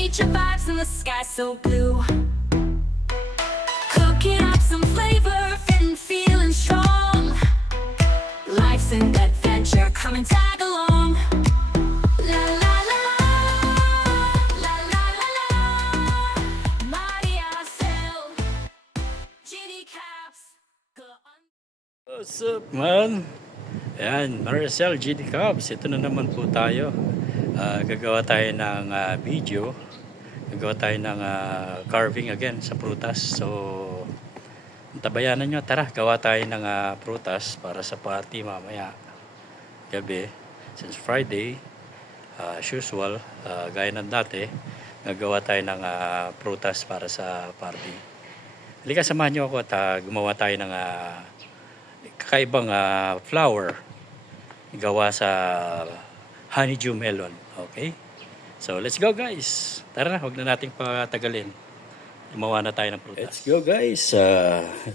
nature vibes and the sky so blue. Cooking up some flavor and feeling strong. Life's an adventure, come and tag along. La la la, la la la la. Maria Sel, GD Caps. What's up, man? Ayan, Maricel GD Cubs. Ito na naman po tayo. Gagawa tayo ng video. Gagawa tayo ng carving again sa prutas. So, tabayanan nyo. Tara, gawa tayo ng prutas para sa party mamaya. Gabi. Since Friday, as usual, gaya ng dati, gagawa tayo ng prutas para sa party. Halika, samahan nyo ako at gumawa tayo ng kakaibang flower gawa sa honeydew melon. Okay? So, let's go guys. Tara na, huwag na nating patagalin. Gumawa na tayo ng prutas. Let's go guys.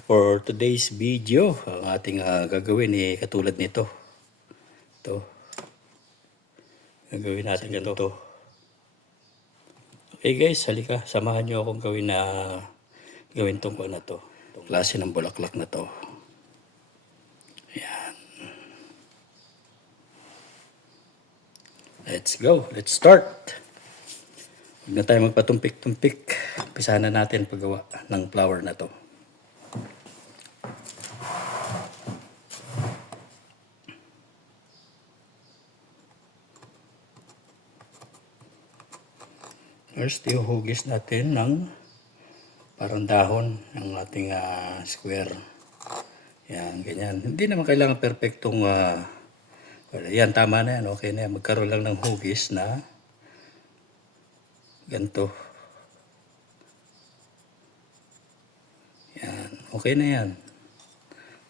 For today's video, ang ating gagawin katulad nito. Ito. Gagawin natin ito. Okay guys, halika. Samahan nyo akong gawin tong na to. Itong klase ng bulaklak na to. Ayan. Let's go. Let's start. Huwag na tayo magpatumpik-tumpik. Umpisahan na natin paggawa ng flower na to. First, ihuhugis natin ng parang dahon ng ating square. Yan, ganyan. Hindi naman kailangan perfectong yan, tama na yan. Okay na yan. Magkaroon lang ng hugis na ganito. Yan. Okay na yan.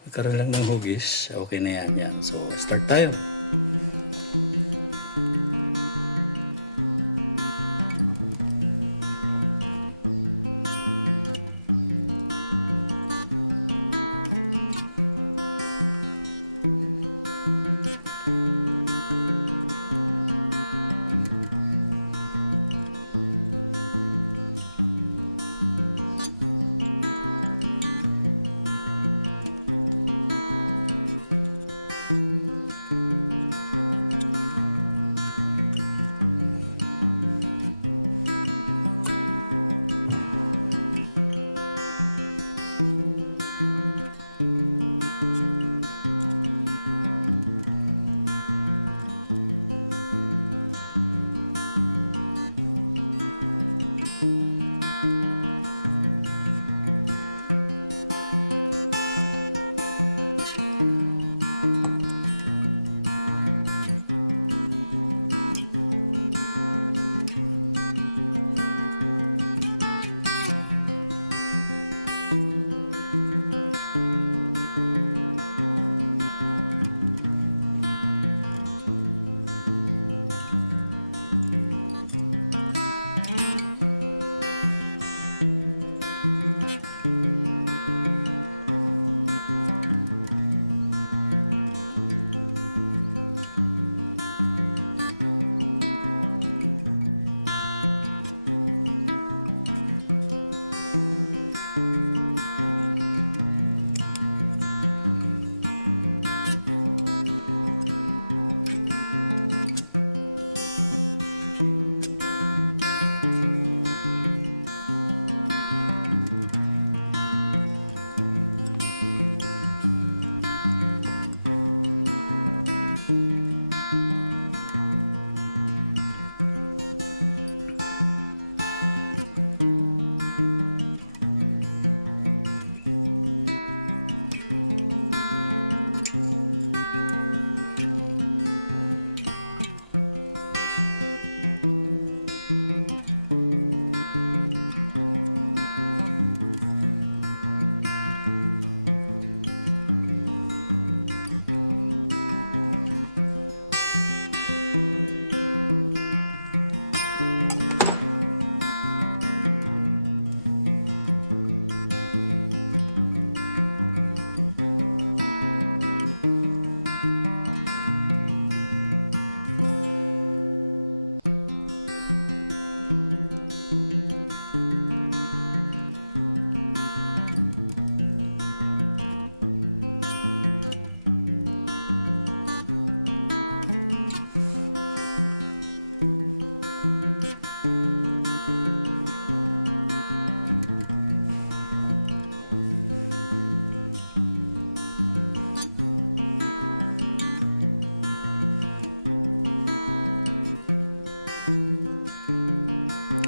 Magkaroon lang ng hugis. Okay na yan. Yan. So, start tayo.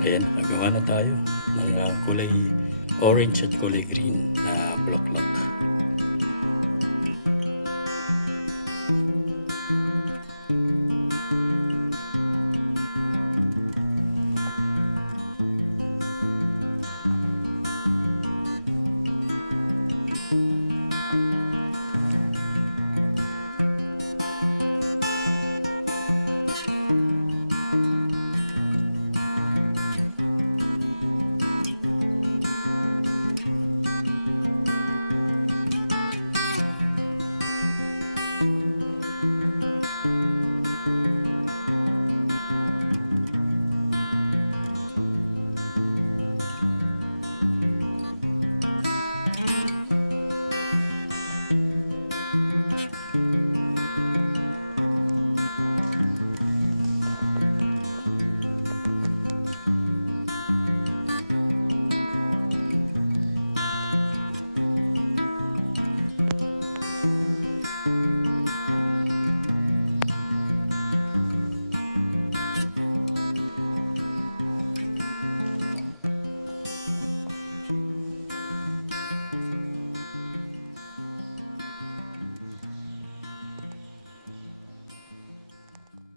ayan, nagawa na tayo ng kulay orange at kulay green na bulaklak.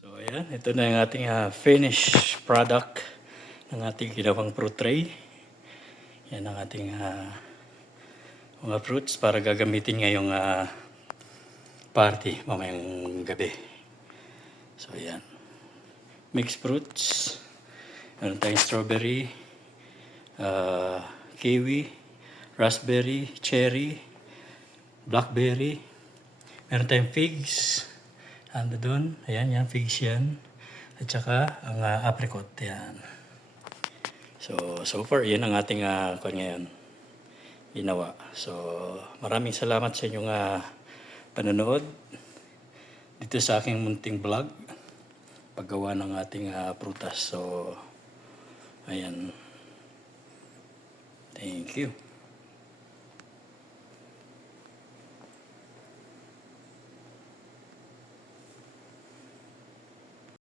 So ayan, ito na yung ating finished product ng ating ginawang fruit tray. Yan ang ating mga fruits para gagamitin ngayong party mamayang gabi. So ayan, mixed fruits. Meron tayong strawberry, kiwi, raspberry, cherry, blackberry. Meron tayong figs. Ando doon. Ayan, yan. Figs yan. At saka ang apricot. Yan. So far, yan ang ating ngayon ginawa. So, maraming salamat sa inyong panonood dito sa aking munting vlog. Paggawa ng ating prutas. So, ayan. Thank you.